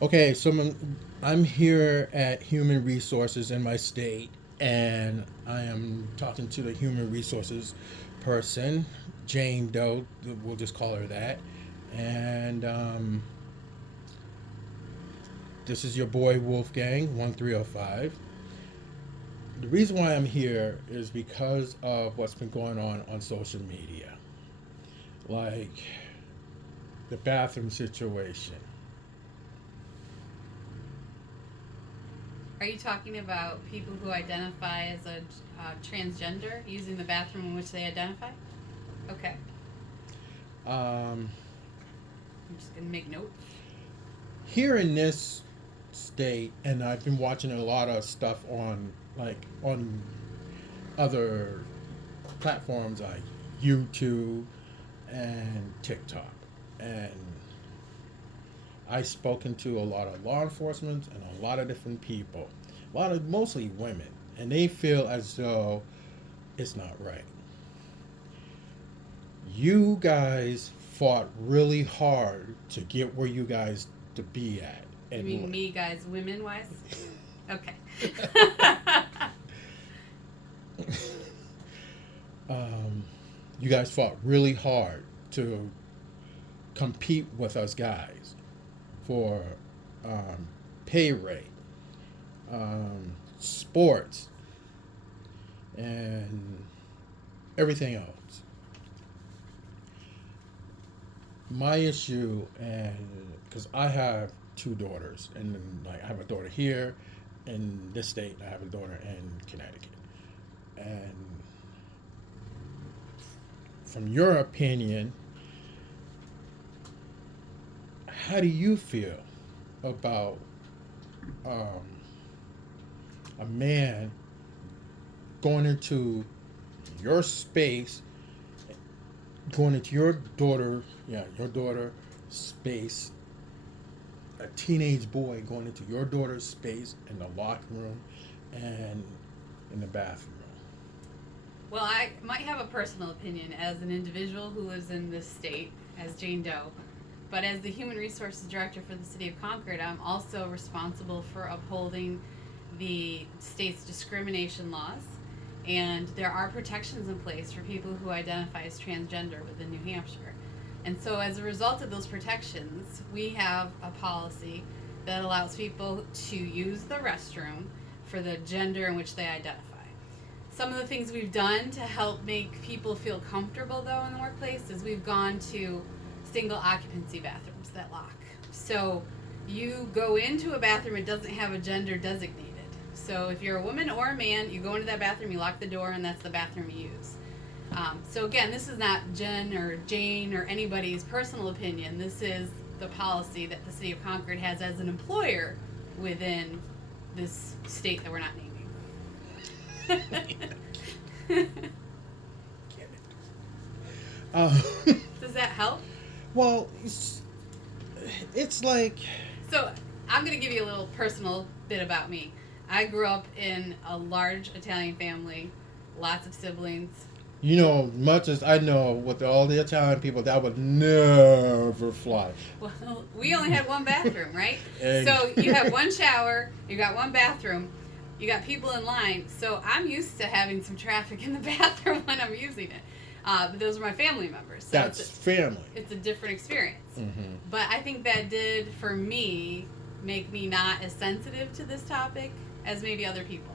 Okay, so I'm here at Human Resources in my state, and I am talking to the Human Resources person, Jane Doe. We'll just call her that. And this is your boy Wolfgang 1305. The reason why I'm here is because of what's been going on social media, like the bathroom situation. Are you talking about people who identify as a transgender using the bathroom in which they identify? Okay, Um, I'm just gonna make notes. Here in this state, and I've been watching a lot of stuff on on other platforms like YouTube and TikTok, and I've spoken to a lot of law enforcement and a lot of different people, a lot of mostly women, and they feel as though it's not right. You guys fought really hard to get where you guys to be at, You and mean me, guys, women wise? Okay. um, you guys fought really hard to compete with us guys for um, pay rate, sports, and everything else. My issue, and because I have two daughters, and like I have a daughter here in this state, and I have a daughter in Connecticut, and from your opinion, how do you feel about um, a man going into your space, going into your daughter space, a teenage boy going into your daughter's space in the locker room and in the bathroom? Well, I might have a personal opinion as an individual who lives in this state, as Jane Doe, but as the Human Resources Director for the City of Concord, I'm also responsible for upholding the state's discrimination laws. And there are protections in place for people who identify as transgender within New Hampshire. And so, as a result of those protections, we have a policy that allows people to use the restroom for the gender in which they identify. Some of the things we've done to help make people feel comfortable, though, in the workplace is we've gone to single occupancy bathrooms that lock. So you go into a bathroom, it doesn't have a gender designated. So if you're a woman or a man, you go into that bathroom, you lock the door, and that's the bathroom you use. So again, this is not Jen or Jane or anybody's personal opinion. This is the policy that the city of Concord has as an employer within this state that we're not naming. Uh, Does that help? well, it's like So I'm going to give you a little personal bit about me. I grew up in a large Italian family, lots of siblings. much as I know with all the Italian people, that would never fly. Well, we only had one bathroom, right? And So you have one shower, you got one bathroom, you got people in line. So I'm used to having some traffic in the bathroom when I'm using it. But those are my family members. So that's family. it's a different experience. Hmm. But I think that did, for me, make me not as sensitive to this topic as maybe other people.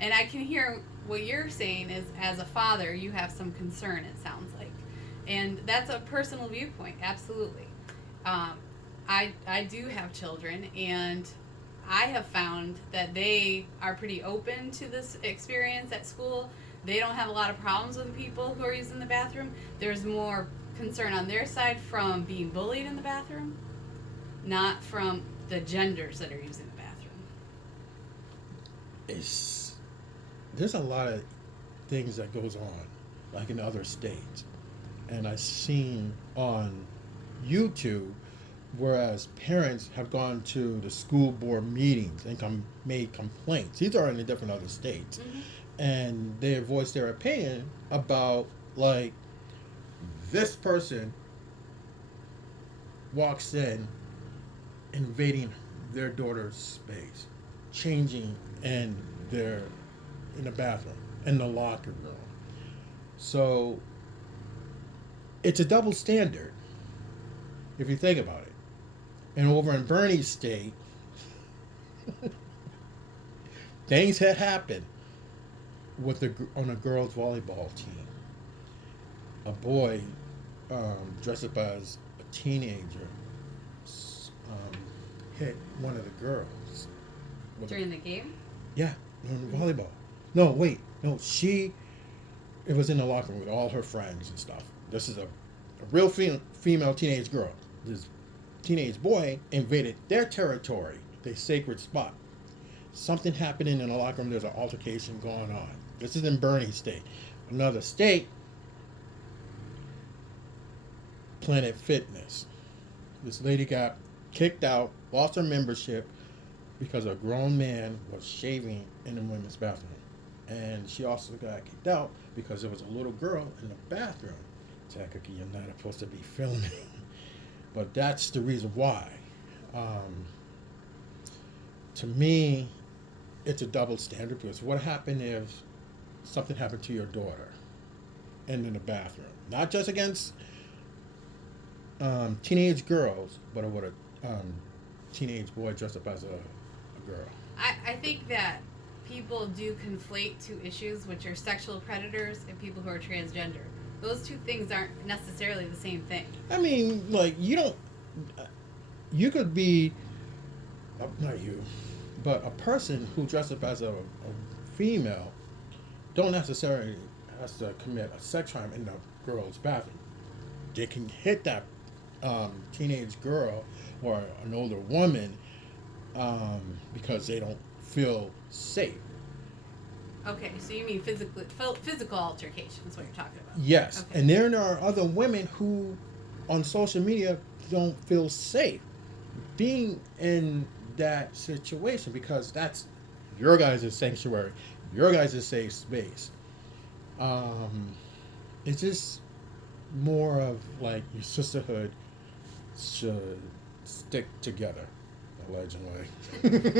And I can hear what you're saying is, as a father, you have some concern, it sounds like. And that's a personal viewpoint, absolutely. Um, I do have children, and I have found that they are pretty open to this experience at school. They don't have a lot of problems with people who are using the bathroom. There's more concern on their side from being bullied in the bathroom, not from the genders that are using the bathroom. It's There's a lot of things that goes on, like in other states, and I've seen on YouTube, whereas parents have gone to the school board meetings and made complaints. These are in the different other states, Mm-hmm. and they voice their opinion about like this person walks in invading their daughter's space, changing in their in the bathroom, in the locker room. So it's a double standard if you think about it. And over in Bernie's state, things had happened with on a girls volleyball team. A boy dressed up as a teenager hit one of the girls. During the game? Yeah, on volleyball. No, wait. No, it was in the locker room with all her friends and stuff. This is a real female teenage girl. This teenage boy invaded their territory, their sacred spot. Something happening in the locker room. There's an altercation going on. This is in Bernie's state. Another state, Planet Fitness. This lady got kicked out, lost her membership because a grown man was shaving in the women's bathroom. And she also got kicked out because there was a little girl in the bathroom. Technically, you're not supposed to be filming. But that's the reason why. To me, it's a double standard because what happened if something happened to your daughter and in the bathroom? Not just against teenage girls, but with a teenage boy dressed up as a girl. I think that people do conflate two issues, which are sexual predators and people who are transgender. Those two things aren't necessarily the same thing. I mean, like, you could be, not you, but a person who dressed up as a female don't necessarily have to commit a sex crime in the girl's bathroom. They can hit that teenage girl or an older woman because they don't feel safe. Okay, so you mean physical altercation is what you're talking about. Yes, okay. And there are other women who on social media don't feel safe being in that situation because that's your guys' sanctuary, your guys' safe space. It's just more of like your sisterhood should stick together, allegedly.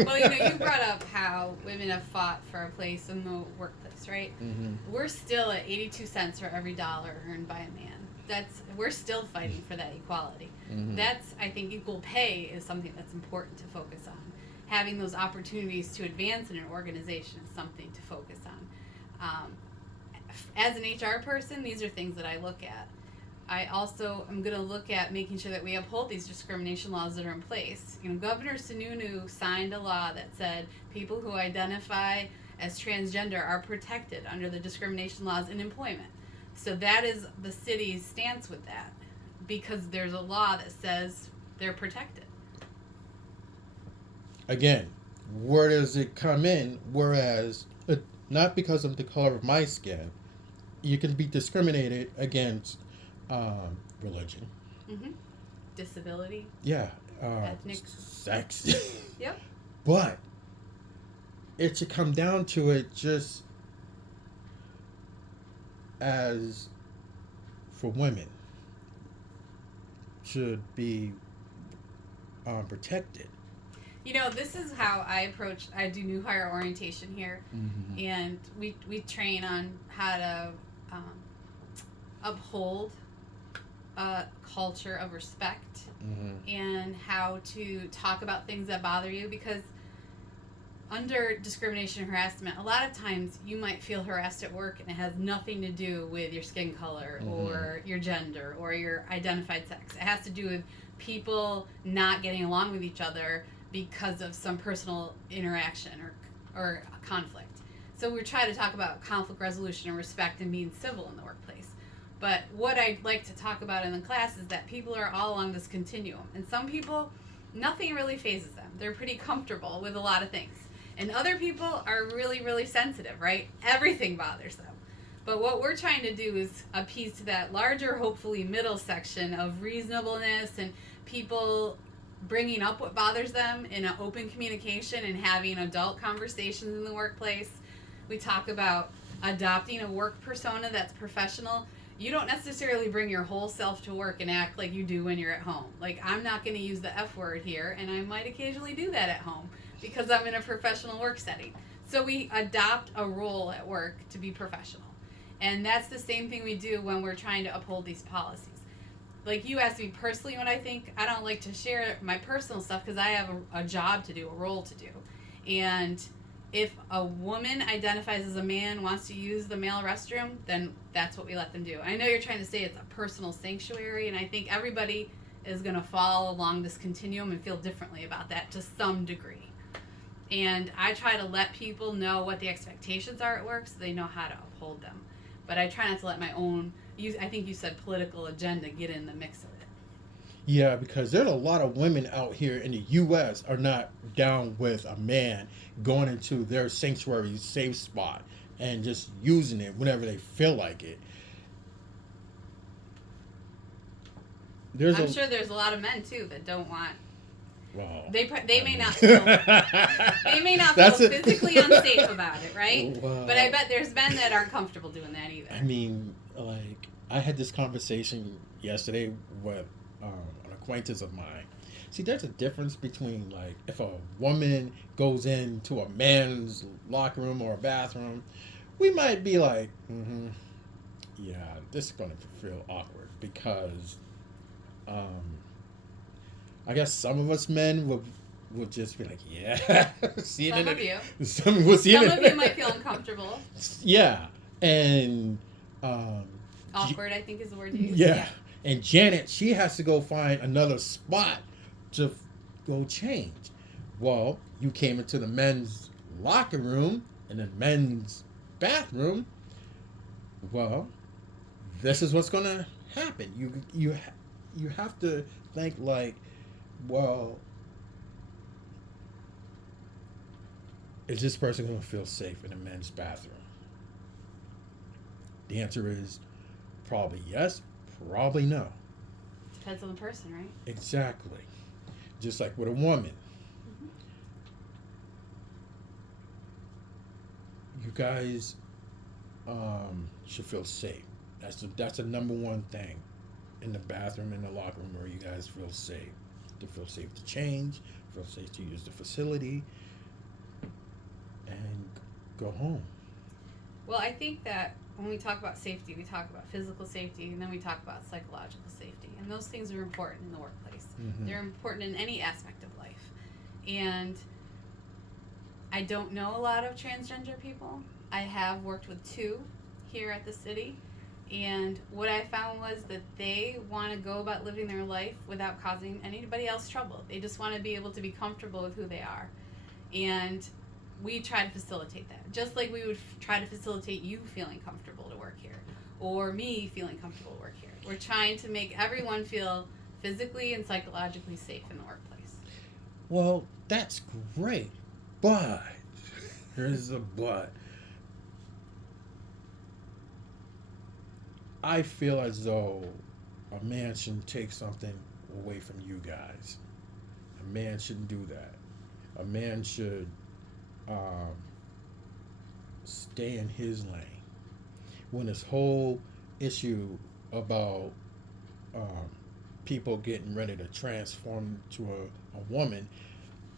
Well, you brought up how women have fought for a place in the workplace, right? Mm-hmm. We're still at 82 cents for every dollar earned by a man. We're still fighting for that equality. Mm-hmm. I think equal pay is something that's important to focus on. Having those opportunities to advance in an organization is something to focus on. As an HR person, these are things that I look at. I also am going to look at making sure that we uphold these discrimination laws that are in place. Governor Sununu signed a law that said people who identify as transgender are protected under the discrimination laws in employment. So that is the city's stance with that, because there's a law that says they're protected. Again, where does it come in? Whereas, not because of the color of my skin, you can be discriminated against religion. Mm-hmm. Disability. Yeah. Ethnic. Sex. Yep. But it should come down to it just as for women should be protected. This is how I do new hire orientation here. Mm-hmm. And we train on how to uphold a culture of respect, Mm-hmm. and how to talk about things that bother you, because under discrimination and harassment, a lot of times you might feel harassed at work and it has nothing to do with your skin color, Mm-hmm. or your gender or your identified sex. It has to do with people not getting along with each other because of some personal interaction or conflict. So we try to talk about conflict resolution and respect and being civil in the workplace. But what I'd like to talk about in the class is that people are all along this continuum. And some people, nothing really phases them. They're pretty comfortable with a lot of things. And other people are really, really sensitive, right? Everything bothers them. But what we're trying to do is appease to that larger, hopefully middle section of reasonableness and people bringing up what bothers them in an open communication and having adult conversations in the workplace. We talk about adopting a work persona that's professional. you don't necessarily bring your whole self to work and act like you do when you're at home. Like, I'm not going to use the F word here, and I might occasionally do that at home because I'm in a professional work setting. So we adopt a role at work to be professional. And that's the same thing we do when we're trying to uphold these policies. Like, you asked me personally what I think. I don't like to share my personal stuff because I have a job to do, a role to do. And if a woman identifies as a man, wants to use the male restroom, then that's what we let them do. I know you're trying to say it's a personal sanctuary, and I think everybody is going to fall along this continuum and feel differently about that to some degree. And I try to let people know what the expectations are at work so they know how to uphold them. But I try not to let my own, I think you said political agenda, get in the mix of it. Yeah, because there's a lot of women out here in the U.S. are not down with a man going into their sanctuary safe spot and just using it whenever they feel like it. I'm sure there's a lot of men too that don't want. Well, they may not feel physically unsafe about it, right? Wow. But I bet there's men that aren't comfortable doing that either. I mean, like, I had this conversation yesterday with an acquaintance of mine. See, there's a difference between, like, if a woman goes into a man's locker room or a bathroom, we might be like, yeah, this is going to feel awkward because I guess some of us men would just be like, yeah. Some of you. Some of you might feel uncomfortable. Yeah. And awkward, I think is the word you use. Yeah. And Janet, she has to go find another spot to go change. Well, you came into the men's locker room and the men's bathroom. Well, this is what's going to happen. You have to think like, well, is this person going to feel safe in a men's bathroom? The answer is probably yes, probably no. Depends on the person, right? Exactly. Just like with a woman. You guys should feel safe. That's the number one thing in the bathroom, in the locker room, where you guys feel safe. To feel safe to change, feel safe to use the facility, and go home. Well, I think that when we talk about safety, we talk about physical safety, and then we talk about psychological safety. And those things are important in the workplace. Mm-hmm. They're important in any aspect of life. And I don't know a lot of transgender people. I have worked with 2 here at the city. And what I found was that they want to go about living their life without causing anybody else trouble. They just want to be able to be comfortable with who they are. And we try to facilitate that. Just like we would try to facilitate you feeling comfortable to work here, or me feeling comfortable to work here. We're trying to make everyone feel physically and psychologically safe in the workplace. Well, that's great. But, there's a but. I feel as though a man shouldn't take something away from you guys. A man shouldn't do that. A man should stay in his lane. When this whole issue about people getting ready to transform to a woman,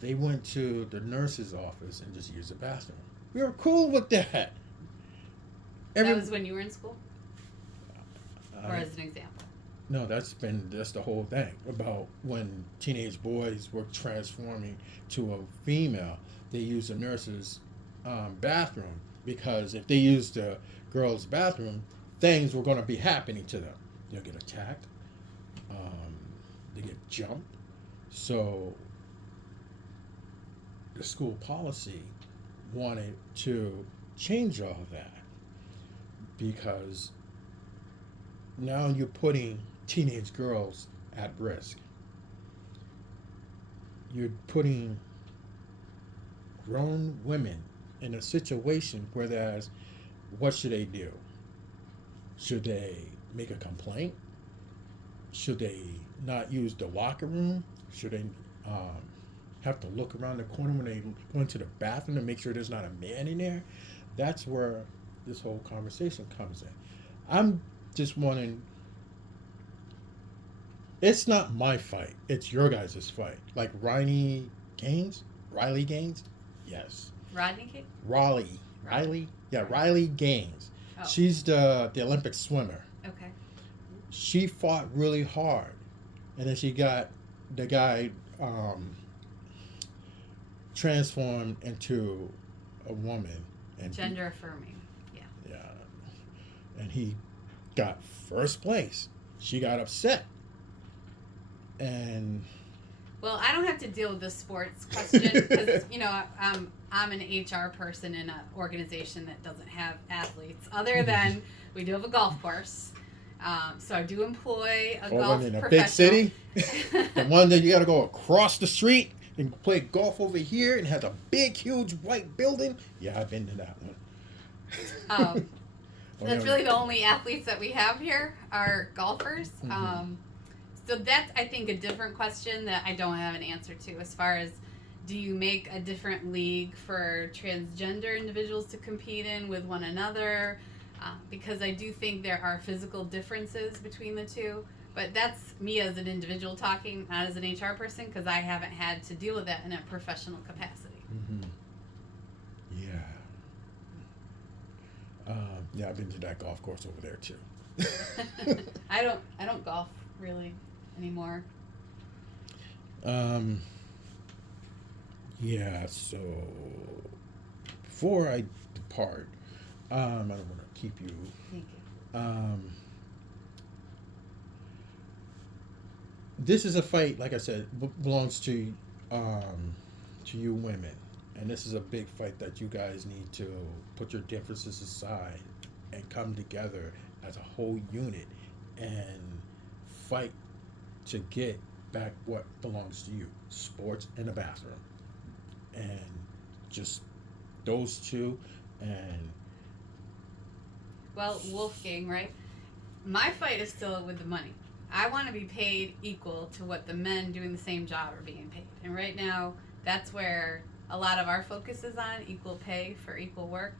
they went to the nurse's office and just used the bathroom. We were cool with that. That was when you were in school? Or as an example? No, that's the whole thing about when teenage boys were transforming to a female. They used the nurse's bathroom because if they used the girl's bathroom, things were going to be happening to them. They'll get attacked. They get jumped. So the school policy wanted to change all of that because now you're putting teenage girls at risk. You're putting grown women in a situation where what should they do? Should they make a complaint? Should they not use the locker room? Should they have to look around the corner when they go into the bathroom to make sure there's not a man in there? That's where this whole conversation comes in. I'm just wanting. It's not my fight. It's your guys' fight. Like Riley Gaines, yes. Rodney King? Riley, yeah, Riley Gaines. Oh. She's the Olympic swimmer. Okay. She fought really hard, and then she got the guy transformed into a woman, and Gender affirming. Yeah. yeah, and he got first place. She got upset, and Well, I don't have to deal with the sports question because I'm an HR person in an organization that doesn't have athletes. Other than we do have a golf course, so I do employ a golf in a professional. big city, the one that you got to go across the street and play golf over here, and has a big, huge white building. Yeah, I've been to that one. Um, Oh, That's yeah. really the only athletes that we have here are golfers. Mhm. So that's, I think, a different question that I don't have an answer to as far as do you make a different league for transgender individuals to compete in with one another? Because I do think there are physical differences between the two. But that's me as an individual talking, not as an HR person, because I haven't had to deal with that in a professional capacity. Mm-hmm. Yeah. Yeah, I've been to that golf course over there too. I don't golf really anymore. Yeah, so before I depart, I don't want to keep you. Thank you. This is a fight, like I said, belongs to you women, and this is a big fight that you guys need to put your differences aside and come together as a whole unit and fight to get back what belongs to you: sports and a bathroom, and just those two. And Well, Wolfgang, right? My fight is still with the money. I want to be paid equal to what the men doing the same job are being paid. And right now, that's where a lot of our focus is on equal pay for equal work.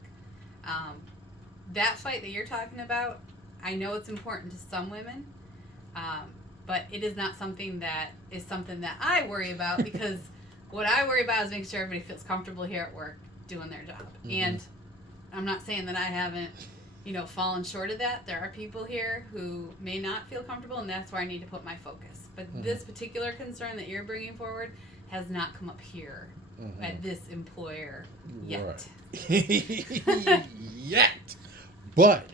That fight that you're talking about, I know it's important to some women, but it is not something that I worry about because what I worry about is making sure everybody feels comfortable here at work doing their job. Mhm. And I'm not saying that I haven't fallen short of that. There are people here who may not feel comfortable, and that's where I need to put my focus. But Mhm. this particular concern that you're bringing forward has not come up here Mhm. at this employer yet. Right. Yet. But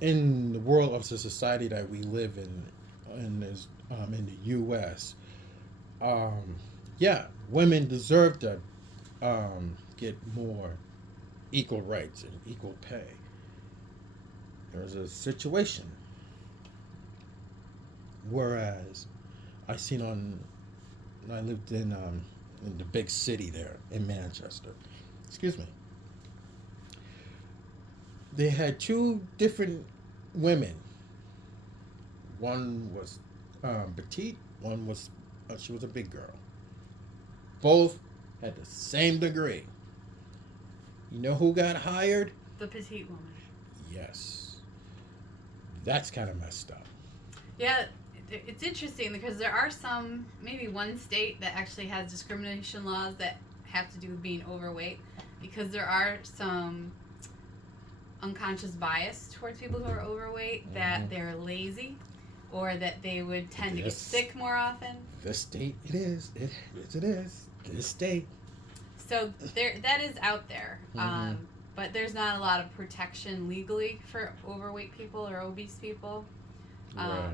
in the world of the society that we live in this, in the U.S., yeah, women deserve to get more equal rights and equal pay. There's a situation whereas I lived in the big city there in Manchester. Excuse me. They had two different women. One was petite. One was she was a big girl. Both had the same degree. You know who got hired? The petite woman. Yes. That's kind of messed up. Yeah, it's interesting because there are maybe one state that actually has discrimination laws that have to do with being overweight because there are some unconscious bias towards people who are overweight, that they're lazy or that they would tend to get sick more often. This state, it is. It is. This state. So that is out there. But there's not a lot of protection legally for overweight people or obese people. Right.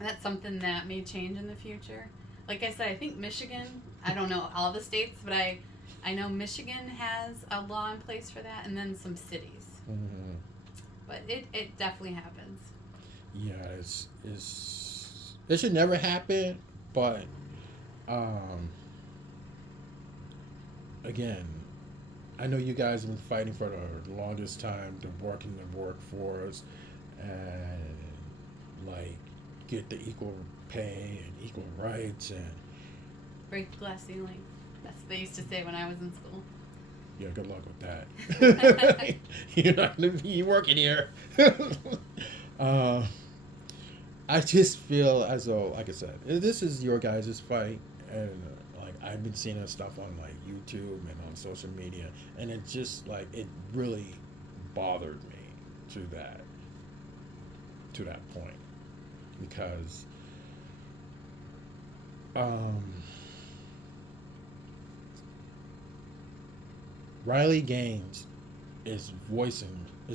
That's something that may change in the future. Like I said, I think Michigan, I don't know all the states, but I know Michigan has a law in place for that, and then some cities. Mm-hmm. But it definitely happens. Yeah, it should never happen, but again, I know you guys have been fighting for the longest time to work in the workforce and like get the equal pay and equal rights and Break the glass ceiling. That's what they used to say when I was in school. Yeah, good luck with that. You're not going to be working here. uh, I just feel as though, like I said, this is your guys' fight, and like I've been seeing this stuff on like YouTube and on social media, and it just like it really bothered me to that point because Riley Gaines is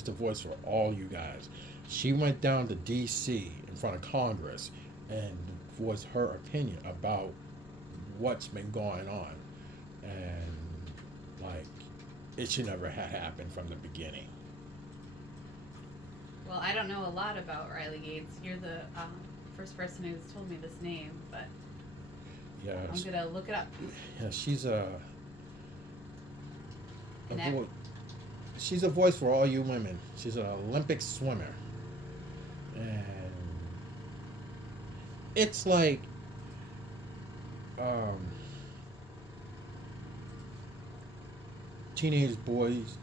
the voice for all you guys. She went down to D.C. in front of Congress and voiced her opinion about what's been going on, and like it should never have happened from the beginning. Well, I don't know a lot about Riley Gaines. You're the first person who's told me this name, but Yeah, I'm gonna look it up. yeah, she's An act- she's a voice for all you women. She's an Olympic swimmer, and it's like teenage boys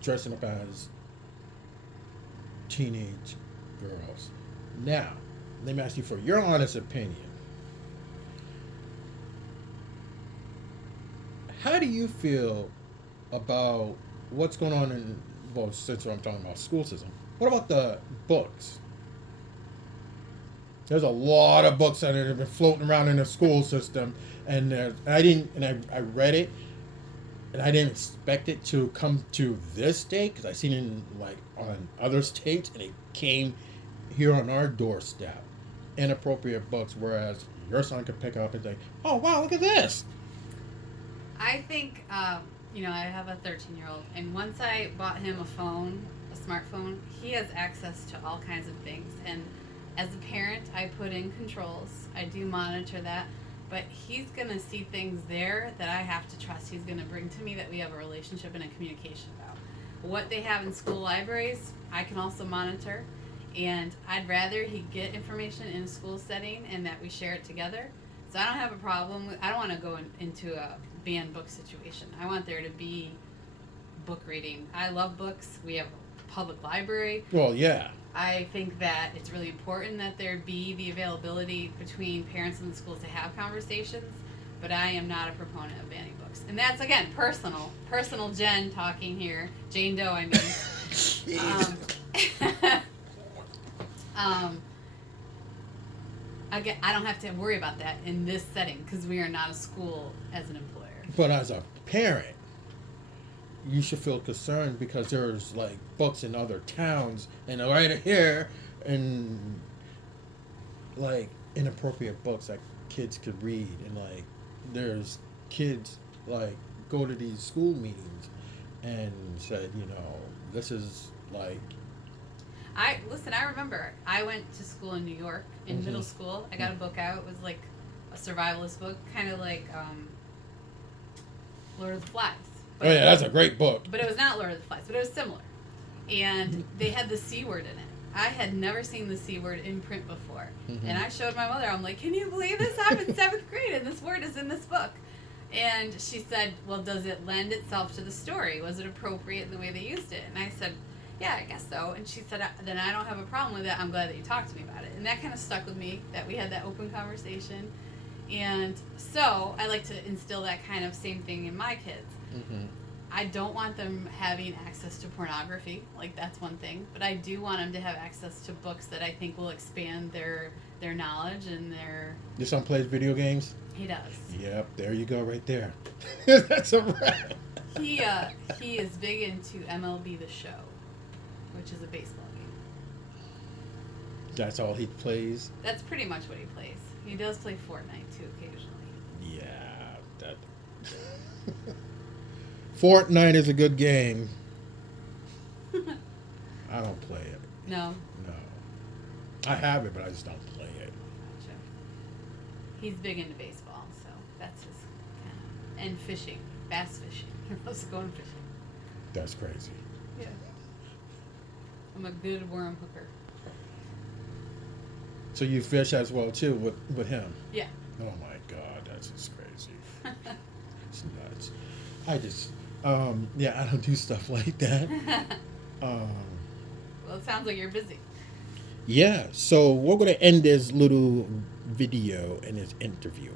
dressing up as teenage girls. Now, let me ask you for your honest opinion. How do you feel about what's going on in, well, since I'm talking about school system, what about the books? There's a lot of books that have been floating around in the school system, and I read it, and I didn't expect it to come to this state because I seen it in, like on other states, and it came here on our doorstep. Inappropriate books, whereas your son could pick up and say, "Oh wow, look at this." I think, I have a 13-year-old, and once I bought him a smartphone, he has access to all kinds of things. And as a parent, I put in controls. I do monitor that, but he's going to see things there that I have to trust. He's going to bring to me that we have a relationship and a communication about. What they have in school libraries, I can also monitor, and I'd rather he get information in a school setting and that we share it together. So I don't have a problem I don't want to go into a banned book situation. I want there to be book reading. I love books. We have a public library. Well, yeah. I think that it's really important that there be the availability between parents and the schools to have conversations, but I am not a proponent of banning books. And that's, again, personal Jen talking here. Jane Doe, I mean. Again, I don't have to worry about that in this setting because we are not a school as an employer. But as a parent, you should feel concerned because there's like books in other towns and right here and like inappropriate books that kids could read, and like there's kids like go to these school meetings and said, this is like I remember I went to school in New York in middle school. I got a book out. It was like a survivalist book, kind of like Lord of the Flies. But, yeah, that's a great book. But it was not Lord of the Flies, but it was similar. And they had the C word in it. I had never seen the C word in print before. Mm-hmm. And I showed my mother, I'm like, can you believe this? I'm in 7th grade and this word is in this book. And she said, well, does it lend itself to the story? Was it appropriate in the way they used it? And I said, yeah, I guess so. And she said, then I don't have a problem with it. I'm glad that you talked to me about it. And that kind of stuck with me, that we had that open conversation. And so I like to instill that kind of same thing in my kids. Mm-hmm. I don't want them having access to pornography. Like, that's one thing. But I do want them to have access to books that I think will expand their knowledge and their... Your son plays video games? He does. Yep, there you go right there. That's a wrap. He is big into MLB The Show, which is a baseball game. That's all he plays? That's pretty much what he plays. He does play Fortnite, too, occasionally. Yeah, that... Fortnite is a good game. I don't play it. No? No. I have it, but I just don't play it. Gotcha. He's big into baseball, so that's his kind of... And fishing. Bass fishing. He loves going fishing. That's crazy. Yeah. I'm a good worm hooker. So you fish as well, too, with him? Yeah. Oh, my God. That's just crazy. It's nuts. I just, yeah, I don't do stuff like that. Um, Well, it sounds like you're busy. yeah, so we're going to end this little video and this interview.